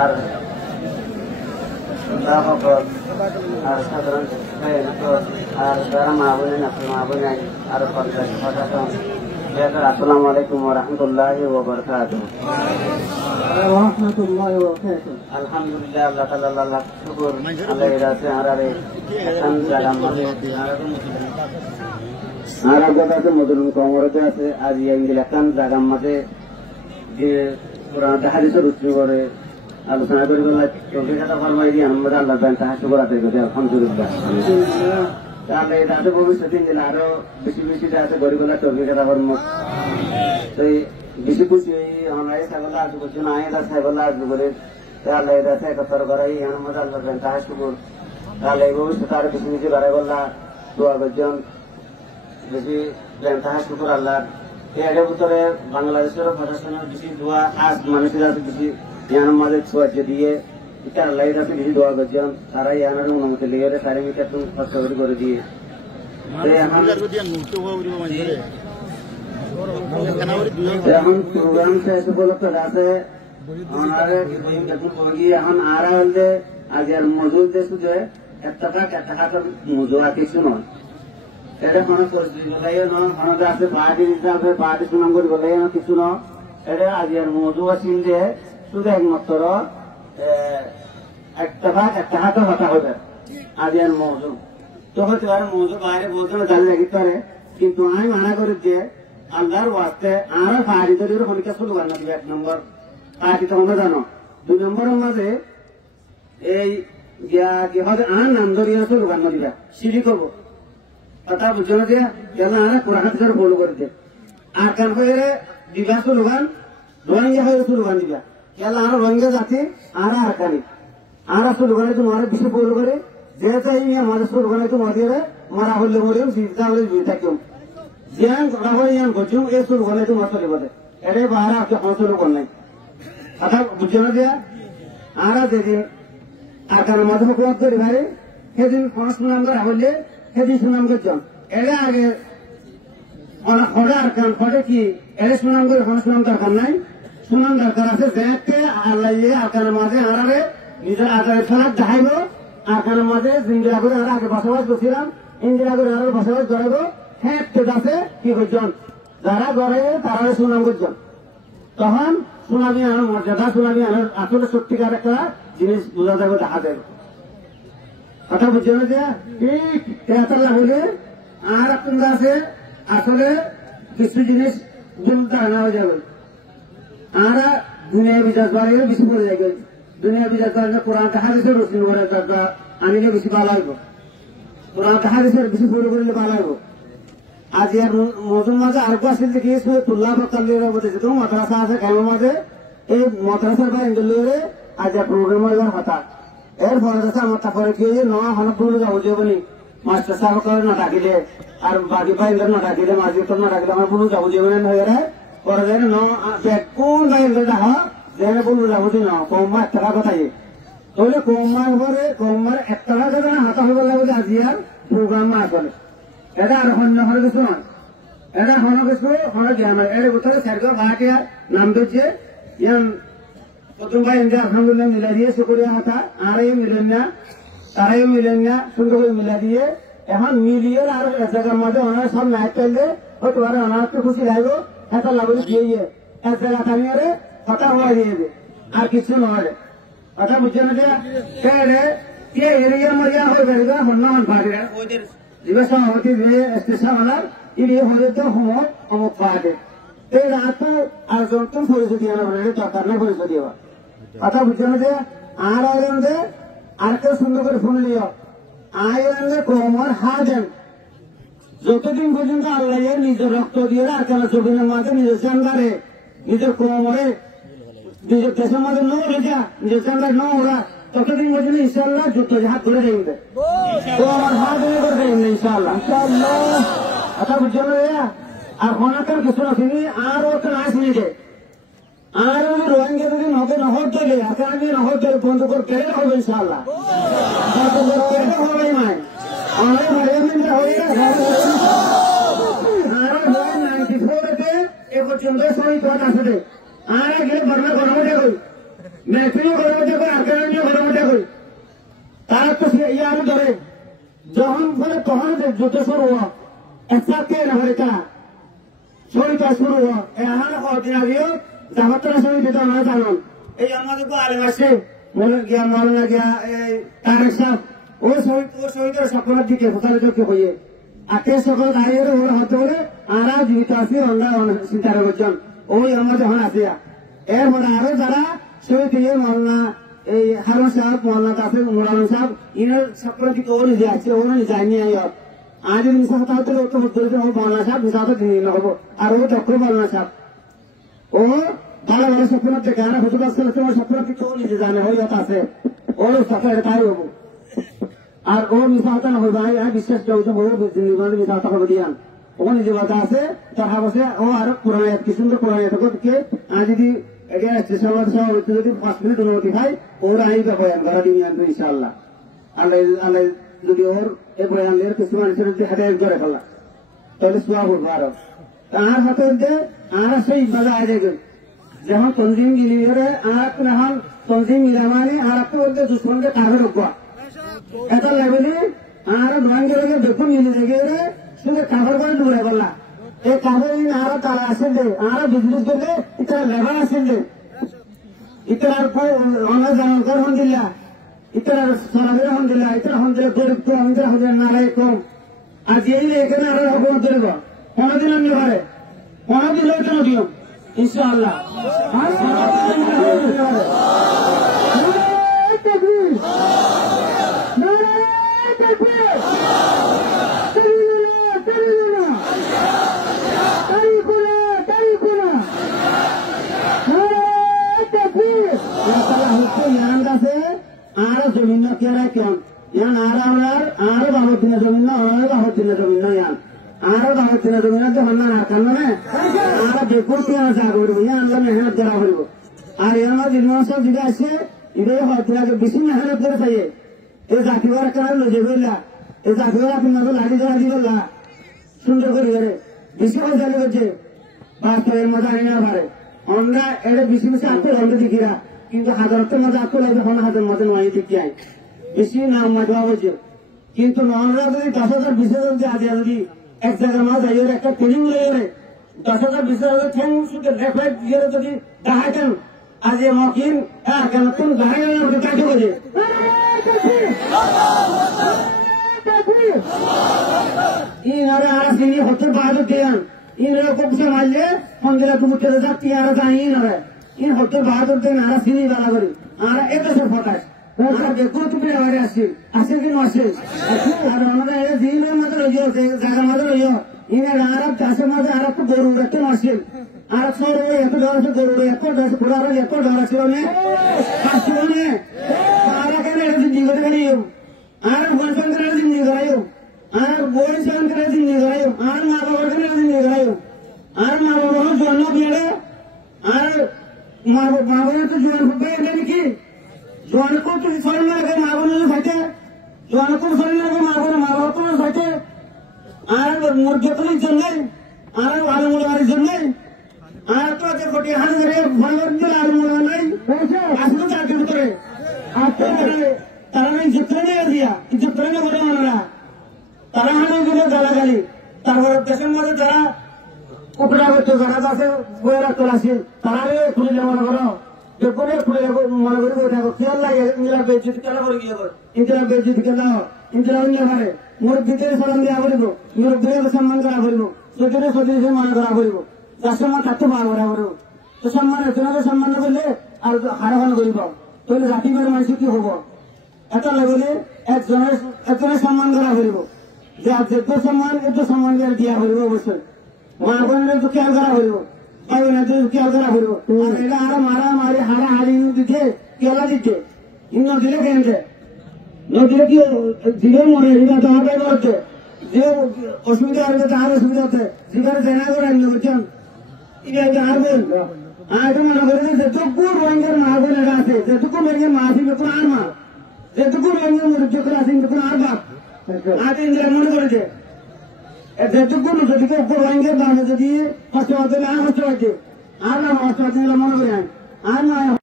আর আর সাধারণ আর যারা মা বোনেন আপনার মা বোনেন আর আসসালামু আলাইকুম ওয়া রাহমাতুল্লাহি ওয়া বারাকাতুহু। আলহামদুলিল্লাহ আল্লাহ তাআলা লাখ শুকর আল্লাহ রাসে আরারে এখন জাগাম আরা গদাতে মদরুন কমরতে আছে আজ ইংলিশ এখন জাগাম মাঝে যে কোরআন হাদিসের উচ্চারণ করে আলোচনা করি বললা চোখে কথা ফরমাই দিয়ে আমরা আল্লাহ তাআলা তাহা শুকর আদায় করি আলহামদুলিল্লাহ। তাহলে তাতে ভবিষ্যতে দিন আরো বেশি বেশি আছে গরিবলা চোখে কথা ফরম তো বেশি খুশি আমরা ছাগলা আজ করছি না এটা ছাগলা আজ করে তাহলে এটা একত্র করাই আমরা আল্লাহ তাআলা তাহা শুকর তাহলে ভবিষ্যতে আরো বেশি বেশি বাড়াই বললা দোয়া করছেন বেশি তাহা শুকর আল্লাহ এর ভিতরে বাংলাদেশের প্রশাসনের বেশি দোয়া আজ মানুষের আছে বেশি ইয়ার মাঝে ছোঁয়া দিয়ে তার আল্লাহ কাছে বেশি দোয়া করছেন তারা ইয়ানের অনুমতি লিগে সাড়ে মিটার কষ্ট করে দিয়ে এখন প্রোগ্রাম শেষ উপলক্ষে আছে এখন আর হলে আজ আর মজুর যে শুধু এক টাকা মজুর আর কিছু নয় এটা কোনো পরিস্থিতি বলাই নয় কোনো আছে পার্টি হিসাবে পার্টি সুনাম করে বলাই কিছু নয় এটা আজ আর মজুর আছেন যে শুধু একমাত্র এক টাকা তো হতা হবে আজ আর মজুর তখন তো আর মজুর বাইরে বলতে না জানি রাখতে পারে কিন্তু আমি মানা করি যে আল্লাহর ওয়াস্তে আর পার্টি তৈরি হরিকা শুরু করেন না এক নম্বর পার্টি তো আমরা জানো 2 নম্বরের মাঝে এই কি হবে আর নাম ধরিয়ে শুরু করেন দিবা সিঁড়ি করবো কথা বুঝছো না যে কেন আর কোরআন হাদিসের ফলো করে দে আর কেন হয়ে দিবা স্লোগান রোহিঙ্গা হয়ে স্লোগান দিবা কেন আর রোহিঙ্গা জাতি আর কানি আর স্লোগানে তোমার বেশি ফলো করে যে চাই আমাদের স্লোগানে তো মরিয়ে মারা হলে মরিম জীবিতা হলে জীবিতা কেউ জিয়ান করা হয় ইয়ান করছুম এই স্লোগানে তোমার চলে বলে এটাই বাহারে আপনি কোনো স্লোগান নাই কথা বুঝছো না যে আর যেদিন আর কারণ মাঝে হুকুমত করি ভাই সেদিন কোনো সুনাম করা হলে সেদিন সুনাম করছেন এরা আগে আর কারণ ফটে কি এর সুনাম করে কোনো সুনাম দরকার নাই সুনাম দরকার আছে যে আল্লাহ আরকানের মাঝে আনারে নিজের আচারের ফেলার দেখাইব আরকানের মাঝে ইন্দিরা করে আমরা আগে বসবাস করছিলাম ইন্দিরা করে আরো বসবাস করাবো হ্যাঁ আছে কি করছেন যারা গড়ে তারা সুনাম করছেন তখন সুনামি আনার মর্যাদা সুনামি আনার আসলে সত্যিকার একটা জিনিস বোঝা যাবে দেখা যাবে কথা বুঝছে না যে তেতাল্লা হলে আর আপনার আছে আসলে কিছু জিনিস বলতে আনা হয়ে যাবে আর দুনিয়া বিচার করে বেশি পড়ে যাবে দুনিয়া বিচার করে কোরআন হাদিসের রসুন করে আনিলে বেশি ভালো লাগবে কোরআন হাদিসের বেশি পড়ে করলে ভালো লাগবে আজ এর মজুর মাঝে আর আসলে দেখিয়েছে তুল্লা বকালের মধ্যে যেহেতু মাদ্রাসা আছে কেমন মাঝে এই মাদ্রাসার বা ইন্ডোলে আজ প্রোগ্রাম হওয়ার কথা এর পরে আমার তারপরে কি নয় হনপুর যাবো যাবনি মাস্টার সাহেব করে না ডাকিলে আর বাকি বাইন্দার না ডাকিলে মাঝি তো না ডাকিলে আমার পুরো যাবো যাবেন হয়ে রে পরে যেন কোন বাইন্দার দেখা যেন পুরো যাবো না কমা 1 টাকা কথাই তাহলে কমার পরে কমার 1 টাকা যদি হাতা হয়ে লাগবে আজি আর প্রোগ্রাম না আসলে এটা আর অন্য হলে কিছু নয় এটা হন কিছু হন জ্ঞান এর কোথায় সরকার ভাটিয়া নাম দিচ্ছে ইয়ান প্রথম ভাই ইন্ডিয়া আলহামদুলিল্লাহ মিলা দিয়ে শুক্রিয়া হাতা আরাই মিলেন না তারাই মিলেন না সুন্দর করে মিলা দিয়ে এখন মিলিয়ে আর এক জায়গার মধ্যে ওনারা সব ম্যাচ খেললে হতে পারে ওনার খুশি লাগবে এত লাগবে দিয়ে এক জায়গা থামিয়ে কথা হওয়া দিয়ে আর কিছু নয় কথা বুঝছে না যে কে এরিয়া মরিয়া হয়ে গেলে হন্য হন পার্টিরা ওদের যুব সভাপতি যে স্টেশনওয়ালার ইনি হলে তো অমুক পার্টি এই রাত আর যন্ত্র পরিচয় দিয়ে দরকার নেই পরিচয় দেওয়া কথা বুঝছে না যে আর আইল্যান্ডে আর কেউ সুন্দর করে ফোন নিও আইল্যান্ডে কোমর হাজেন যতদিন পর্যন্ত আল্লাহ নিজের রক্ত দিয়ে আর কেন জমিনের মাঝে নিজের চান্দারে নিজের কোমরে নিজের দেশের মাঝে নো রেখা নিজের চান্দার ন ওরা ততদিন পর্যন্ত ইনশাল্লাহ যুদ্ধ হাত ধরে যাইবে কোমর হাত ধরে করে যাইবে ইনশাল্লাহ কথা বুঝছো না আর হনাকার কিছু রাখিনি আর ওর নাচ নিয়ে আর যদি রোহিঙ্গা যদি নহর দিলে আকার দিয়ে নহর দিলে বন্ধ করে কেটে হবে ইনশাল্লাহ কেটে হবে মায় অনেক আর 94 এ পর্যন্ত সবাই কথা আছে আর গেলে বর্মা গণমতে কই মেহফিলও ঘরের মধ্যে করি, আরকানিও ঘরের মধ্যে করি। তারা তো আরো ধরে যখন ফলে তখন যুদ্ধ শুরু হওয়া একসাথে না হলে তা শরীরটা শুরু হওয়া এখন কদিন আগেও জামাতরা শরীর দিতে আমরা জানান এই আমাদের আলেম আসে বলে গিয়া মৌলানা গিয়া তারেক সাহেব ও শহীদের সকলের দিকে প্রচারিত হইয়ে আকে সকল দাঁড়িয়ে ওরা হতে বলে আরা জীবিত আছি অন্যা চিন্তা করছেন ওই আমার যখন আসিয়া এর মনে আরো যারা শহীদ দিয়ে মৌলানা এই হারুন সাহেব মৌলানা তাফিক মুরালন সাহেব ইনার সকলের দিকে ও নিজে আসছে ওরা নিজে আইনি আই আজ মিশা কথা হতে তো হতে ও মৌলানা সাহেব মিশা তো দিন হবো আর ও ডক্টর মৌলানা সাহেব ও ভালো ভালো স্বপ্নের থেকে আরা হতে পারছে তোমার স্বপ্নের দিকে ও নিজে জানে ওই কথা আছে ওর সাথে তাই হবো আর ও মিশা হতা না হইবা বিশ্বাস করতে হবো মিশা হতা হবে দিয়ান ও নিজে কথা আছে তার হাবসে ও আরো পুরানো কি সুন্দর পুরানো থেকে আজ যদি এটা যদি 5 মিনিট অনুমতি খাই ওর আইবা বয়ান করা দিন আনবো ইনশাআল্লাহ আল্লাহ আল্লাহ যদি ওর এই বয়ানের কিছু মানুষের যদি হেদায়ত করে ফেলা তাহলে সোয়াব উঠবো আরো তার হাতে যে আর সেই বাজা আয় দেখবেন যেমন তঞ্জিম মিলিয়ে আর এখন তঞ্জিম মিলা মানে আর একটু বলতে দুশ্মনকে কারবে ঢুকবা এটা লেভেলে আর ভাঙ্গে দেখুন মিলে দেখে শুধু কাভার করে দূরে বললা এই কাভার আরো তারা আসেন দে আরো বিজনেস করলে ইতারা লেবার আসেন দে ইতারার অনেক জানকার হন দিল্লা ইতারার সরাবের হন দিল্লা ইতারা হন দিলে গরিব কম ইতারা হন দিলে নারায় কম আর এই এখানে আরো হকুমত দেব কোনদিন আমি পারে কোনদিন হইতে নদীয় ইনশাআল্লাহ জমিন কেরা কেন ইয়ান আরো বাবর দিনে জমিন না বাবর দিনে জমিন না ইয়ান আরো বাবর দিনে জমিন যখন না কান্ন না আর দেখুন কেন যা করবো ইয়ান আল্লাহ মেহনত করা করবো আর আমার দিনসব যদি আসে এটাই হয়তো আগে বেশি মেহনত করে চাইয়ে এই জাতিবার কেন লজে বললা এই জাতিবার আপনার লাঠি জ্বালা দিয়ে বললা সুন্দর করে গেলে বেশি করে চালিয়ে করছে বাস্তবের মজা আনি না পারে আমরা এটা বেশি বেশি আটকে রঙে দিকিরা কিন্তু হাজারতের মধ্যে আটকে লাগে যখন হাজার মধ্যে নয় দিক যায় বেশি নাম মাঝা হয়েছে কিন্তু নরা যদি 10,000 20,000 যে আজ যদি এক জায়গার মাঝে একটা ট্রেনিং লেগে 10,000 20,000 ঠ্যাং শুধু রেফাইট দিয়ে যদি দেখাইতেন আজ এ মকিন কেন কোন গাড়ি কাটে বোঝে ইনারে আর সিনি হচ্ছে বাহাদুর দিয়ান ইনারে কবসে মারলে মন্দিরে কুমুতে যাচ্ছি আর যাই ইনারে ইন হচ্ছে বাহাদুর দিন আর সিনি বালা করি আর এদেশে ফটাস দেখো তুমি এবারে আসি আসে কি আসে আর আমাদের দিনের মধ্যে রয়ে গেছে জায়গার মধ্যে রয়ে ইনার আরব চাষের মধ্যে আর একটু গরু রাখতে আসেন আর সর এত ডর আছে গরু এত ডর ঘোড়ার এত ডর আছে আসছিল না আর কেন জিন্দি করে গেলিও আর বলছেন করে জিন্দি করাইও আর বলছেন করে জিন্দি করাইও আর মা বাবার করে জিন্দি করাইও আর মা বাবার জন্ম পেলে আর মা বাবার তো জোয়ান হবে এটা নাকি জোয়ান को तो छोड़ ना लगे माँ बोले बैठे जवान को छोड़ ना लगे माँ बोले माँ बाप को बैठे আর মুরগি তো জন্য আর আলু মুড়ার জন্য আর তো যে কোটি হান করে ভঙ্গর দিল আলু মুড়া নাই আসলে চাকরি করে তারা জিতরে না দিয়া জিতরে না করে মানরা তারা হানে গেলে গালাগালি তারপর দেশের মধ্যে যারা উপরা করতে যারা আছে বইয়েরা তোলাছে তারা খুলে মনে করো দেখবে খুলে মনে করি ওঠা খেয়াল লাগে ইন্দিরা বেজিত কেন করে গিয়ে ইন্দিরা বেজিত কেন ইন্দিরা অন্য পারে মুরব্বীদের সালাম দেওয়া করিব মুরব্বীদের সম্মান করা করিব সতীরে সতীরে মনে করা করিব যার সম্মান থাকতে পাওয়া করা করিব তো সম্মান এতনাকে সম্মান না করলে আর হারাহান করিব তাহলে জাতিগত মানুষ কি হব এটা লাগলে একজনের সম্মান করা করিব যে যেত সম্মান এত সম্মান দিয়া করিব অবশ্যই মা বোনের তো খেয়াল করা করিব ভাই বোনের খেয়াল করা করিব এটা আরো মারামারি হারাহারি দিতে কেলা দিতে নদীরে কেন্দ্রে নদীরে কি দিলে মনে এটা তো হবে বলতে যে অসুবিধা হবে তার অসুবিধা হতে যেখানে জানা করে আমি বলছেন এটা আর বল আর মনে করে যেটুকু রঙের মা বোনেরা আছে যেটুকু রঙের মা আছে কোন আর মা যেটুকু রঙের মুরব্বী করে আছে কোন আর বাপ আজ ইন্দিরা মনে করেছে যেটুকু যদি রঙের দামে যদি কষ্ট হতে না কষ্ট হচ্ছে আর না কষ্ট হচ্ছে মনে করে আর না